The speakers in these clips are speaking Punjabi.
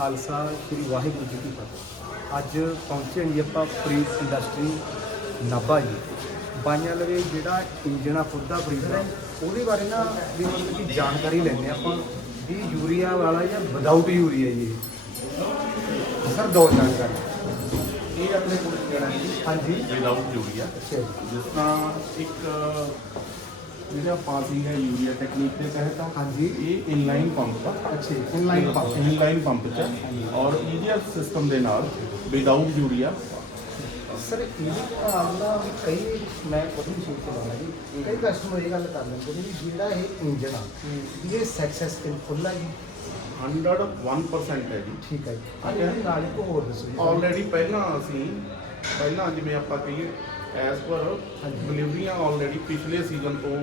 ਖਾਲਸਾ ਸ੍ਰੀ ਵਾਹਿਗੁਰੂ ਜੀ ਕੀ ਫਤਿਹ। ਅੱਜ ਪਹੁੰਚੇ ਜੀ ਆਪਾਂ ਪ੍ਰੀਤ ਇੰਡਸਟਰੀ ਨਾਭਾ ਜੀ। ਬਾਈਆਂ ਲਵੇ ਜਿਹੜਾ ਇੰਜਨ ਆ ਖੁਦ ਦਾ ਪ੍ਰੀਤ ਹੈ ਉਹਦੇ ਬਾਰੇ ਨਾ ਵੀ ਮਤਲਬ ਕਿ ਜਾਣਕਾਰੀ ਲੈਣੇ ਆਪਾਂ। ਵੀ ਯੂਰੀਆ ਵਾਲਾ ਜਾਂ ਵਿਦਆਊਟ ਯੂਰੀਆ ਜੀ। ਸਰ ਦੋ ਜਾਣਕਾਰੀ। ਇਹ ਆਪਣੇ ਕੋਲ ਜਿਹੜਾ ਹਾਂਜੀ। Without urea. ਅੱਛਾ ਜਿਸ ਤਰ੍ਹਾਂ ਇੱਕ ਜਿਹੜਾ ਪਾਸਿੰਗ ਹੈ ਯੂਰੀਆ ਟੈਕਨੀਕ ਦੇ ਤਹਿਤ ਆ ਹਾਂਜੀ। ਇਹ ਇਨਲਾਈਨ ਪੰਪ ਆ। ਅੱਛਾ ਇਨਲਾਈਨ ਪੰਪ ਇਨਲਾਈਨ ਪੰਪ ਚ ਔਰ ਈਡੀਐਫ ਸਿਸਟਮ ਦੇ ਨਾਲ ਵਿਦਆਊਟ ਯੂਰੀਆ ਸਰ ਇਹਦੇ ਨਾਲ ਨਾ ਵੀ ਕਈ ਮੈਂ ਖੁਦ ਵੀ ਸੋਚ ਲਾਇਆ ਜੀ ਕਈ ਕਸਟਮਰ ਇਹ ਗੱਲ ਕਰ ਲੈਂਦੇ ਨੇ ਵੀ ਜਿਹੜਾ ਇਹ ਇੰਜਨ ਆ ਵੀ ਇਹ ਸਕਸੈਸ ਫੁੱਲ ਆ ਜੀ। 101% ਹੈ ਜੀ। ਠੀਕ ਹੈ ਜੀ। ਇਹਦੇ ਨਾਲ ਇੱਕ ਹੋਰ ਦੱਸੋ ਜੀ। ਆਲਰੇਡੀ ਪਹਿਲਾਂ ਅਸੀਂ ਪਹਿਲਾਂ ਜਿਵੇਂ ਆਪਾਂ ਕਹੀਏ ਐਸ ਪਰ। ਡਿਲੀਵਰੀਆਂ ਆਲਰੇਡੀ ਪਿਛਲੇ ਸੀਜ਼ਨ ਤੋਂ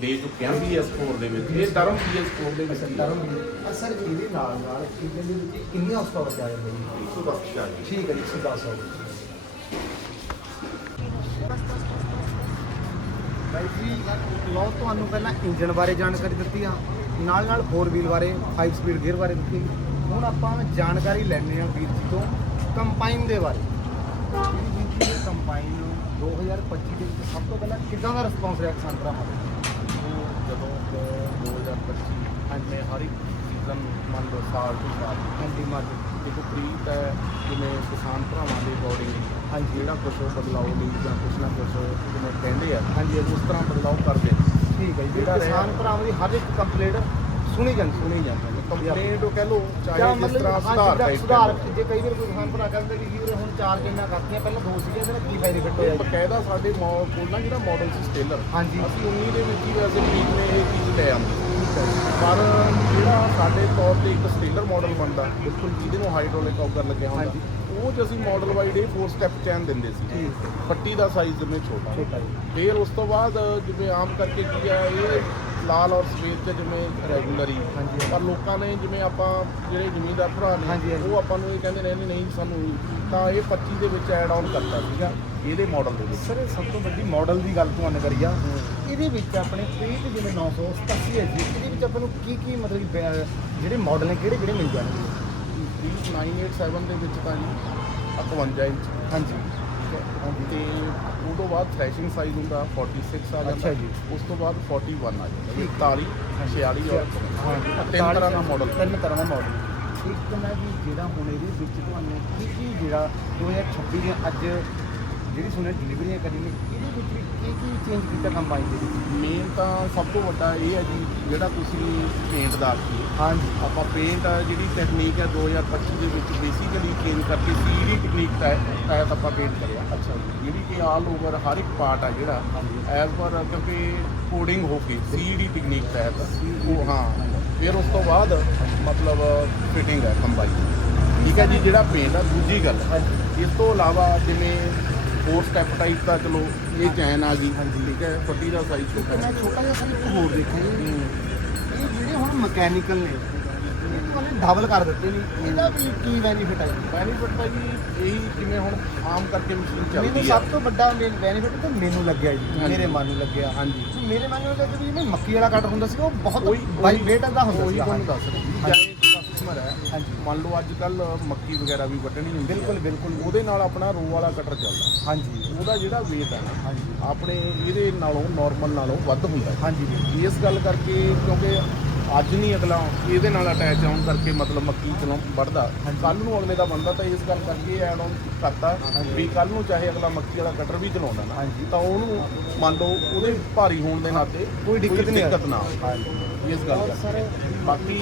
ਦੇ ਚੁੱਕੇ ਹਾਂ PS4 ਦੇ ਵਿੱਚ। ਇਹ ਟਰਮ PS4 ਦੇ ਵਿੱਚ ਅੱਛਾ ਹੀ। ਟਰਮ ਵੀ ਸਰ ਇਹਦੇ ਨਾਲ ਨਾਲ ਇੰਜਨ ਦੇ ਵਿੱਚ ਕਿੰਨੀ ਹਾਰਸ ਪਾਵਰ ਜਾ ਰਹੀ ਹੈ 110 ਚਾਹੀਏ ਠੀਕ ਹੈ ਜੀ 110 ਹੋ ਬਾਈ ਜੀ ਲੋ ਤੁਹਾਨੂੰ ਪਹਿਲਾਂ ਇੰਜਨ ਬਾਰੇ ਜਾਣਕਾਰੀ ਦਿੱਤੀ ਆ। ਨਾਲ ਨਾਲ 4 ਵੀਲ ਬਾਰੇ 5 ਸਪੀਡ ਗੇਅਰ ਬਾਰੇ ਦਿੱਤੀ। ਹੁਣ ਆਪਾਂ ਜਾਣਕਾਰੀ ਲੈਣੇ ਆ ਵੀਰ ਜੀ ਤੋਂ ਕੰਪਾਈਨ ਦੇ ਬਾਰੇ। ਇਹ ਕੰਪਾਈਨ 2025 ਦੇ ਵਿੱਚ ਸਭ ਤੋਂ ਪਹਿਲਾਂ ਕਿੱਦਾਂ ਦਾ ਰਿਸਪੌਂਸ ਰਿਹਾ ਕਿਸਾਨ ਭਰਾਵਾਂ ਦਾ? ਜਦੋਂ ਕਿ 2025 ਅੰਨੇ ਹਰ ਇੱਕ ਸੀਜ਼ਨ ਮੰਨ ਲਓ ਸਾਲ ਤੋਂ ਸਾਲ ਹਾਂਜੀ। ਮਾਰਕੀਟ ਦੇਖੋ ਪ੍ਰੀਤ ਹੈ ਜਿਵੇਂ ਕਿਸਾਨ ਭਰਾਵਾਂ ਦੇ ਅਕੋਰਡਿੰਗ ਹਾਂਜੀ। ਜਿਹੜਾ ਕੁਝ ਉਹ ਬਦਲਾਅ ਲਈ ਜਾਂ ਕੁਛ ਨਾ ਕੁਛ ਜਿਵੇਂ ਕਹਿੰਦੇ ਆ ਹਾਂਜੀ। ਉਸ ਤਰ੍ਹਾਂ ਬਦਲਾਅ ਕਰਦੇ ਠੀਕ ਹੈ ਜੀ। ਜਿਹੜਾ ਕਿਸਾਨ ਭਰਾਵਾਂ ਦੀ ਹਰ ਇੱਕ ਕੰਪਲੇਂਟ ਸੁਣੀ ਜਾਂਦੀ ਸੁਣੀ ਜਾਂਦਾ ਕੰਪਲੇਂਟ ਉਹ ਕਹਿ ਜਾਂ ਚਾਹੇ ਜਿਸ ਤਰ੍ਹਾਂ ਸੁਧਾਰ ਲਓ। ਜੇ ਕਈ ਵਾਰ ਕੋਈ ਕਿਸਾਨ ਭਰਾ ਕਹਿੰਦੇ ਵੀ ਵੀਰੇ ਹੁਣ ਚਾਰ ਗੇਮਾਂ ਕਰਤੀਆਂ ਪਹਿਲਾਂ ਦੋ ਸੀਗੀਆਂ ਇਹਦੇ ਨਾਲ ਕੀ ਬੈਨੀਫਿਟ ਹੋਇਆ? ਬਕਾਇਦਾ ਸਾਡੇ ਕੋਲ ਨਾ ਜਿਹੜਾ ਮਾਡਲ ਸੀ ਸਟੇਲਰ ਹਾਂਜੀ। ਅਸੀਂ 19 ਦੇ ਵਿੱਚ ਹੀ ਵੈਸੇ ਪ੍ਰੀਤ ਨੇ ਇਹ ਚੀਜ਼ ਲੈ ਆਂਦੀ। ਪਰ ਜਿਹੜਾ ਸਾਡੇ ਤੌਰ ਤੇ ਇੱਕ ਸਟੇਲਰ ਮਾਡਲ ਬਣਦਾ ਬਿਲਕੁਲ ਜਿਹਦੇ ਨੂੰ ਹਾਈਡ੍ਰੋਲਿਕ ਔਗਰ ਲੱਗਿਆ ਹੁੰਦਾ ਹਾਂਜੀ। ਉਹ 'ਚ ਅਸੀਂ ਮਾਡਲ ਵਾਈਡ ਇਹ 4 ਸਟੈਪ ਚੈਨ ਦਿੰਦੇ ਸੀ। ਪੱਟੀ ਦਾ ਸਾਈਜ਼ ਜਿਵੇਂ ਛੋਟਾ ਛੋਟਾ। ਫਿਰ ਉਸ ਤੋਂ ਬਾਅਦ ਜਿਵੇਂ ਆਮ ਕਰਕੇ ਕੀ ਆ ਇਹ ਲਾਲ ਔਰ ਸਫੇਦ ਚ ਜਿਵੇਂ ਰੈਗੂਲਰੀ ਹਾਂਜੀ। ਪਰ ਲੋਕਾਂ ਨੇ ਜਿਵੇਂ ਆਪਾਂ ਜਿਹੜੇ ਜ਼ਮੀਨਦਾਰ ਭਰਾ ਹਾਂਜੀ, ਨੇ ਹਾਂਜੀ। ਉਹ ਆਪਾਂ ਨੂੰ ਇਹ ਕਹਿੰਦੇ ਨੇ ਨਹੀਂ ਨਹੀਂ ਸਾਨੂੰ ਤਾਂ ਇਹ 25 ਦੇ ਵਿੱਚ ਐਡ ਆਨ ਕਰਤਾ ਸੀਗਾ। ਇਹਦੇ ਮਾਡਲ ਦੇ ਵਿੱਚ? ਸਰ ਇਹ ਸਭ ਤੋਂ ਵੱਡੀ ਮਾਡਲ ਦੀ ਗੱਲ ਤੁਹਾਨੂੰ ਕਰੀ ਆ। ਇਹਦੇ ਵਿੱਚ ਆਪਣੇ ਪ੍ਰੀਤ ਜਿਵੇਂ 987 ਹੈ ਜੀ ਇਹਦੇ ਵਿੱਚ ਆਪਾਂ ਨੂੰ ਕੀ ਕੀ ਮਤਲਬ ਕਿ ਬੈ- ਜਿਹੜੇ ਮਾਡਲ ਨੇ ਕਿਹੜੇ ਕਿਹੜੇ ਮਿਲ ਜਾਣਗੇ? 987 ਦੇ ਵਿੱਚ ਤਾਂ ਜੀ 51 ਇੰਚ। ਹਾਂਜੀ। ਤੇ ਉਹ ਤੋਂ ਬਾਅਦ ਥ੍ਰੈਸ਼ਿੰਗ ਸਾਈਜ਼ ਹੁੰਦਾ 46 ਆ ਜਾਂਦਾ ਅੱਛਾ ਜੀ। ਉਸ ਤੋਂ ਬਾਅਦ 41 ਆ ਜਾਂਦਾ ਠੀਕ। 41 46 ਔਰ ਹਾਂਜੀ ਤਿੰਨ ਤਰ੍ਹਾਂ ਦਾ ਮਾਡਲ ਤਿੰਨ ਤਰ੍ਹਾਂ ਦਾ ਮਾਡਲ ਇੱਕ ਨਾ ਜੀ ਜਿਹੜਾ ਹੁਣ ਇਹਦੇ ਵਿੱਚ ਤੁਹਾਨੂੰ ਕੀ ਕੀ ਜਿਹੜਾ 2026 ਦੇ ਅੱਜ ਜਿਹੜੀ ਸੁਣਿਆ ਡਿਲੀਵਰੀਆਂ ਕਰੀ ਨੇ ਇਹਦੇ ਵਿੱਚ ਵੀ ਕੀ ਕੀ ਚੇਂਜ ਕੀਤਾ ਕੰਬਾਈਨ ਦੇ ਵਿੱਚ? ਮੇਨ ਤਾਂ ਸਭ ਤੋਂ ਵੱਡਾ ਇਹ ਹੈ ਜੀ ਜਿਹੜਾ ਤੁਸੀਂ ਪੇਂਟ ਦਾ ਆਖੀਏ ਹਾਂਜੀ। ਆਪਾਂ ਪੇਂਟ ਜਿਹੜੀ ਟੈਕਨੀਕ ਹੈ 2025 ਦੇ ਵਿੱਚ ਬੇਸਿਕਲੀ ਚੇਂਜ ਕਰਕੇ ਸੀਡੀ ਟੈਕਨੀਕ ਤਹਿ- ਤਹਿਤ ਆਪਾਂ ਪੇਂਟ ਕਰਿਆ। ਅੱਛਾ ਜੀ। ਜਿਹੜੀ ਕਿ ਆਲ ਓਵਰ ਹਰ ਇੱਕ ਪਾਰਟ ਆ ਜਿਹੜਾ। ਐਜ਼ ਪਰ ਕਿਉਂਕਿ ਕੋਡਿੰਗ ਹੋ ਕੇ ਸੀਡੀ ਟੈਕਨੀਕ ਤਹਿਤ। ਉਹ ਹਾਂ ਫਿਰ ਉਸ ਤੋਂ ਬਾਅਦ ਮਤਲਬ ਫਿਟਿੰਗ ਹੈ ਕੰਬਾਈਨ। ਠੀਕ ਹੈ ਜੀ ਜਿਹੜਾ ਪੇਂਟ ਆ ਦੂਜੀ ਗੱਲ। ਇਸ ਤੋਂ ਇਲਾਵਾ ਜਿਵੇਂ ਫੋਰ ਸਟੈਪ ਟਾਈਪ ਦਾ ਚਲੋ ਇਹ ਚੈਨ ਆ ਗਈ ਹਾਂਜੀ। ਠੀਕ ਹੈ ਫੱਟੀ ਦਾ ਸਾਈਜ਼ ਛੋਟਾ। ਮੈਂ ਹੈ ਛੋਟਾ ਜਿਹਾ ਇੱਕ ਹੋਰ ਦੇਖਿਆ ਜੀ ਇਹ ਜਿਹੜੇ ਹੁਣ ਮਕੈਨੀਕਲ ਨੇ ਇਹ ਉਹਨੇ ਡਬਲ ਕਰ ਦਿੱਤੇ ਨੇ। ਇਹਦਾ ਵੀ ਕੀ ਬੈਨੀਫਿਟ ਹੈ ਬੈਨੀਫਿਟ ਤਾਂ ਜੀ ਇਹੀ ਜਿਵੇਂ ਹੁਣ ਆਮ ਕਰਕੇ ਮਸ਼ੀਨ ਮੈਨੂੰ ਚੱਲਦੀ ਆ। ਸਭ ਤੋਂ ਵੱਡਾ ਬੈਨੀਫਿਟ ਤਾਂ ਮੈਨੂੰ ਲੱਗਿਆ ਜੀ। ਮੇਰੇ ਮਨ ਨੂੰ ਲੱਗਿਆ। ਹਾਂਜੀ। ਮੇਰੇ ਮਨ ਨੂੰ ਲੱਗਿਆ ਕਿ ਵੀ ਜਿਵੇਂ ਮੱਕੀ ਵਾਲਾ ਕਟਰ ਹੁੰਦਾ ਸੀ ਉਹ ਬਹੁਤ ਵੇਟ ਦਾ ਹੁੰਦਾ ਸੀ। ਹਾਂਜੀ। ਕਸਟਮਰ ਹੈ। ਹਾਂਜੀ। ਮੰਨ ਲਓ ਅੱਜ ਕੱਲ ਮੱਕੀ ਵਗੈਰਾ ਵੀ ਵੱਢਣੀ ਹੁੰਦੀ ਹੈ। ਬਿਲਕੁਲ ਬਿਲਕੁਲ। ਉਹਦੇ ਨਾਲ ਆਪਣਾ ਰੋ ਵਾਲਾ ਕਟਰ ਚੱਲਦਾ। ਹਾਂਜੀ। ਉਹਦਾ ਜਿਹੜਾ weight ਹੈ ਨਾ ਹਾਂਜੀ। ਆਪਣੇ ਇਹਦੇ ਨਾਲੋਂ ਨਾਰਮਲ ਨਾਲੋਂ ਵੱਧ ਹੁੰਦਾ ਹੈ। ਹਾਂਜੀ ਇਸ ਗੱਲ ਕਰਕੇ ਕਿਉਂਕਿ ਅੱਜ ਨਹੀਂ ਅਗਲਾ ਇਹਦੇ ਨਾਲ ਅਟੈਚ ਆਉਣ ਕਰਕੇ ਮਤਲਬ ਮੱਕੀ ਚਲਾਉਂ ਵੱਢਦਾ। ਕੱਲ ਨੂੰ ਅਗਲੇ ਦਾ ਬੰਦਾ ਤਾਂ ਇਸ ਗੱਲ ਕਰਕੇ ਐਡ ਆਨ ਕਰਤਾ ਵੀ ਕੱਲ ਨੂੰ ਚਾਹੇ ਅਗਲਾ ਮੱਕੀ ਵਾਲਾ ਕਟਰ ਵੀ ਚਲਾਉਂਦਾ ਨਾ ਹਾਂਜੀ। ਤਾਂ ਉਹਨੂੰ ਮੰਨ ਲਓ ਉਹਦੇ ਭਾਰੀ ਹੋਣ ਦੇ ਨਾਤੇ ਕੋਈ ਦਿੱਕਤ ਨਹੀਂ ਦਿੱਕਤ ਨਾ ਹਾਂਜੀ। ਆਵੇ ਇਸ ਗੱਲ ਕਰਕੇ। ਬਾਕੀ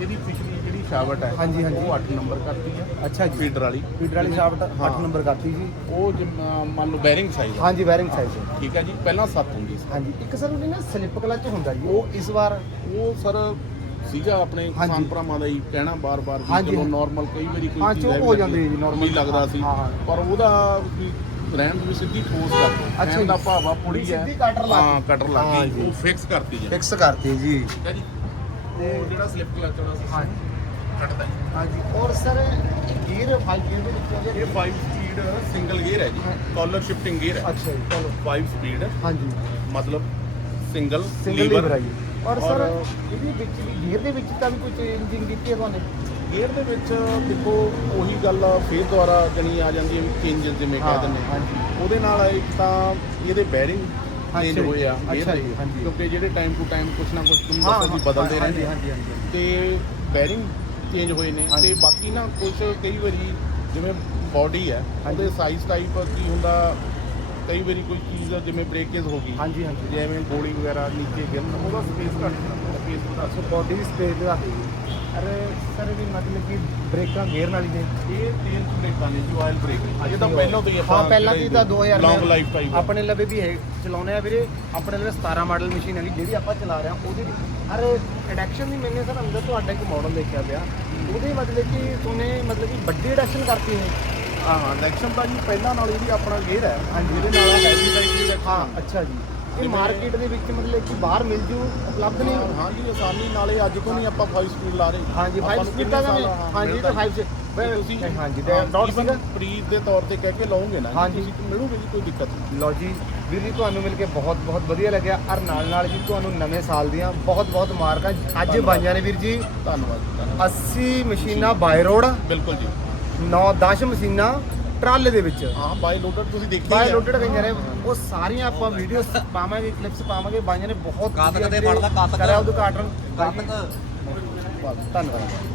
ਇਹਦੀ ਪਿਛਲੀ ਜਿਹੜੀ ਸ਼ਾਵਟ ਹੈ। ਹਾਂਜੀ, ਹਾਂਜੀ। ਉਹ 8 ਨੰਬਰ ਕਰਤੀ ਹੈ ਅੱਛਾ ਜੀ। ਫੀਡਰ ਵਾਲੀ। ਫੀਡਰ ਵਾਲੀ ਸ਼ਾਫਟ 8 ਹਾਂ। ਨੰਬਰ ਕਰਤੀ ਜੀ। ਉਹ ਜਿਮ- ਮੰਨ ਲਓ ਬੈਰਿੰਗ ਸਾਈਜ਼ ਹਾਂਜੀ ਵੈਰਿੰਗ ਸਾਈਜ਼ ਠੀਕ ਹੈ ਜੀ। ਪਹਿਲਾਂ 7 ਹੁੰਦੀ ਸੀ। ਹਾਂਜੀ। ਇੱਕ ਸਰ ਉਹਦੇ ਨਾ ਸਲਿੱਪ ਕਲਚ ਹੁੰਦਾ ਜੀ। ਉਹ ਇਸ ਵਾਰ ਉਹ ਸਰ ਸੀਗਾ ਆਪਣੇ ਕਿਸਾਨ ਹਾਂਜੀ। ਭਰਾਵਾਂ ਦਾ ਹੀ ਕਹਿਣਾ ਬਾਰ-ਬਾਰ ਵੀ ਹਾਂਜੀ। ਚਲੋ ਨਾਰਮਲ ਕਈ ਵਾਰੀ ਕੋਈ ਹਾਂ, heavy ਹੋ ਜਾਂਦੀ ਹੈ ਜੀ, normal। ਵੀ ਲੱਗਦਾ ਸੀ। ਹਾਂ, ਹਾਂ। ਪਰ ਉਹਦਾ ਵੀ ਰਹਿਣ ਵੀ ਸਿੱਧੀ ਠੋਸ ਕਰ ਅੱਛਾ ਕਹਿਣ ਦਾ ਜੀ। ਭਾਵਾ ਪੁੜੀ ਹੈ। ਸਿੱਧੀ ਕਟਰ ਲੱਗ ਹਾਂ ਕਟਰ ਲੱਗ ਹਾਂ ਗਈ ਜੀ। ਉਹ ਫਿਕਸ ਕਰਤੀ ਜੀ ਫਿਕਸ ਕਰਤੀ ਜੀ। ਠੀਕ ਹੈ ਜੀ। ਉਹ ਜਿਹੜਾ ਸਲਿੱਪ ਕਲਚ ਵਾਲਾ ਸੀ। ਹਾਂ ਕੱਟਦਾ ਜੀ ਹਾਂਜੀ ਔਰ ਸਰ ਗੀਅਰ ਫਾਈਵ ਗੀਅਰ ਦੇ ਵਿੱਚ ਹੋ ਇਹ 5 ਸਪੀਡ ਸਿੰਗਲ ਗੇਅਰ ਹੈ ਜੀ। ਹਾਂ। ਕਾਲਰ ਸ਼ਿਫਟਿੰਗ ਗੇਅਰ ਹੈ। ਅੱਛਾ ਜੀ ਚਲੋ। 5 ਸਪੀਡ ਹਾਂਜੀ। ਮਤਲਬ ਸਿੰਗਲ ਸਿੰਗਲ ਲੀਵਰ ਹੈ ਜੀ। ਔਰ ਸਰ ਇਹਦੇ ਵਿੱਚ ਵੀ ਗੀਅਰ ਦੇ ਵਿੱਚ ਤਾਂ ਵੀ ਕੋਈ ਚੇਂਜਿੰਗ ਕੀਤੀ ਹੈ ਤੁਹਾਨੂੰ? ਗੇਅਰ ਦੇ ਵਿੱਚ ਦੇਖੋ ਉਹੀ ਗੱਲ ਫੇਰ ਦੁਬਾਰਾ ਜਣੀ ਆ ਜਾਂਦੀ ਹੈ ਚੇਂਜਸ ਜਿਵੇਂ ਹਾਂ, ਕਹਿ ਦਿੰਦੇ ਹਾਂ। ਹਾਂਜੀ। ਉਹਦੇ ਨਾਲ ਇੱਕ ਤਾਂ ਇਹਦੇ ਬੈਰਿੰਗ ਚੇਂਜ ਹੋਏ ਆ ਅੱਛਾ ਦੇ। ਕਿਉਂਕਿ ਜਿਹੜੇ ਟਾਈਮ ਟੂ ਟਾਈਮ ਕੁਛ ਨਾ ਕੁਛ ਤੁਹਾਨੂੰ ਦੱਸਿਆ ਸੀ ਬਦਲਦੇ ਰਹਿੰਦੇ ਆ। ਹਾਂਜੀ ਹਾਂਜੀ ਤੇ ਬੈਰਿੰਗ ਚੇਂਜ ਹੋਏ ਨੇ। ਹਾਂਜੀ। ਤੇ ਬਾਕੀ ਨਾ ਕੁਝ ਕਈ ਵਾਰੀ ਜਿਵੇਂ ਬਾਡੀ ਹੈ ਹਾਂਜੀ। ਉਹਦੇ ਸਾਈਜ਼ ਟਾਈਪ ਕੀ ਹੁੰਦਾ ਕਈ ਵਾਰੀ ਕੋਈ ਚੀਜ਼ ਜਿਵੇਂ ਬ੍ਰੇਕੇਜ ਹੋ ਗਈ। ਹਾਂਜੀ ਹਾਂਜੀ। ਜਿਵੇਂ ਗੋਲੀ ਵਗੈਰਾ ਨੀਚੇ ਗਿਰਨ ਉਹਦਾ ਸਪੇਸ ਘੱਟ ਜਾਂਦਾ ਸਪੇਸ ਵਧਾ ਸੋ ਬੋਡੀ ਦੀ ਸਪੇਸ ਦਾ ਅਰੇ ਸਰ ਇਹਦੀ ਮਤਲਬ ਕਿ ਬ੍ਰੇਕਾਂ ਗੇਅਰ ਨਾਲ ਹੀ ਨੇ। ਇਹ ਤੇਲ ਬ੍ਰੇਕਾਂ ਨੇ ਜੀ ਆਇਲ ਬ੍ਰੇਕ ਇਹ ਤਾਂ ਪਹਿਲਾਂ ਤੋਂ ਹੀ ਹਾਂ ਪਹਿਲਾਂ ਦੀ ਤਾਂ 2000 ਲੌਂਗ ਲਾਈਫ ਟਾਈਪ ਆਪਣੇ ਲਵੇ ਵੀ ਹੈ ਚਲਾਉਨੇ ਆ ਵੀਰੇ। ਆਪਣੇ ਲਵੇ 17 ਮਾਡਲ ਮਸ਼ੀਨ ਹੈਗੀ ਜਿਹੜੀ ਆਪਾਂ ਚਲਾ ਰਹੇ ਹਾਂ ਉਹਦੀ ਅਰੇ ਐਡਕਸ਼ਨ ਦੀ ਮੈਨੇ ਸਰ ਅੰਦਰ ਤੁਹਾਡਾ ਇੱਕ ਮਾਡਲ ਦੇਖਿਆ ਪਿਆ। ਉਹਦੇ ਮਤਲਬ ਕਿ ਤੁਨੇ ਮਤਲਬ ਕਿ ਵੱਡੀ ਐਡਕਸ਼ਨ ਕਰਤੀ ਹੈ ਹਾਂ ਹਾਂ ਲੈਕਸ਼ਨ ਦਾ ਜੀ ਪਹਿਲਾਂ ਨਾਲ ਜਿਹੜੀ ਆਪਣਾ ਗੇਅਰ ਹੈ। ਹਾਂਜੀ। ਇਹਦੇ ਨਾਲ ਹੈਵੀ ਟਾਈਪ ਦੀ ਹਾਂ ਅੱਛਾ ਜੀ। ਇਹ ਮਾਰਕੀਟ ਦੇ ਵਿੱਚ ਮਤਲਬ ਕਿ ਬਾਹਰ ਮਿਲ ਜੂ ਉਪਲਬਧ ਨਹੀਂ? ਹਾਂ ਜੀ ਆਸਾਨੀ ਨਾਲੇ ਅੱਜ ਤੋਂ ਨਹੀਂ ਆਪਾਂ 5 ਸਪੀਡ ਲਾ ਰਹੇ। ਹਾਂਜੀ ਆਪਾਂ 5 ਨੂੰ ਸਪੀਡ ਦਾ ਵੀ ਹਾਂਜੀ ਤਾਂ ਜੀ। 5 ਤੁਸੀਂ ਹਾਂਜੀ ਤੇ ਡਾਟ ਸੀਗਾ? ਪ੍ਰੀਤ ਦੇ ਤੌਰ ਤੇ ਕਹਿ ਕੇ ਲਓਗੇ ਨਾ ਹਾਂਜੀ। ਤੁਸੀਂ ਮਿਲੂਗੇ ਜੀ ਕੋਈ ਦਿੱਕਤ ਨਹੀਂ। ਲਓ ਜੀ ਵੀਰ ਜੀ ਤੁਹਾਨੂੰ ਮਿਲ ਕੇ ਬਹੁਤ ਬਹੁਤ ਵਧੀਆ ਲੱਗਿਆ ਔਰ ਨਾਲ ਨਾਲ ਜੀ ਤੁਹਾਨੂੰ ਨਵੇਂ ਸਾਲ ਦੀਆਂ ਬਹੁਤ ਬਹੁਤ ਮੁਬਾਰਕਾਂ ਅੱਜ। ਬਾਈਆਂ ਨੇ ਵੀਰ ਜੀ। ਧੰਨਵਾਦ ਜੀ, ਧੰਨਵਾਦ। 80 ਮਸ਼ੀਨਾਂ ਬਾਈ ਰੋਡ ਬਿਲਕੁਲ ਜੀ। 9 10 ਮਸ਼ੀਨਾਂ ਟਰਾਲੇ ਦੇ ਵਿੱਚ। ਹਾਂ ਬਾਈ ਲੋਡਰ ਤੁਸੀਂ ਦੇਖੀ ਬਾਈ ਲੋਡਡ ਗਈਆਂ ਨੇ। ਉਹ ਸਾਰੀਆਂ ਆਪਾਂ ਵੀਡੀਓਸ ਪਾਵਾਂਗੇ ਕਲਿੱਪਸ ਪਾਵਾਂਗੇ। ਬਾਈਆਂ ਨੇ ਬਹੁਤ ਕਾਤਕ ਵੀਰੇ ਬਣਦਾ ਕਾਤਕ। ਕਰਿਆ ਉਦਘਾਟਨ। ਕਾਤਕ ਧੰਨਵਾਦ।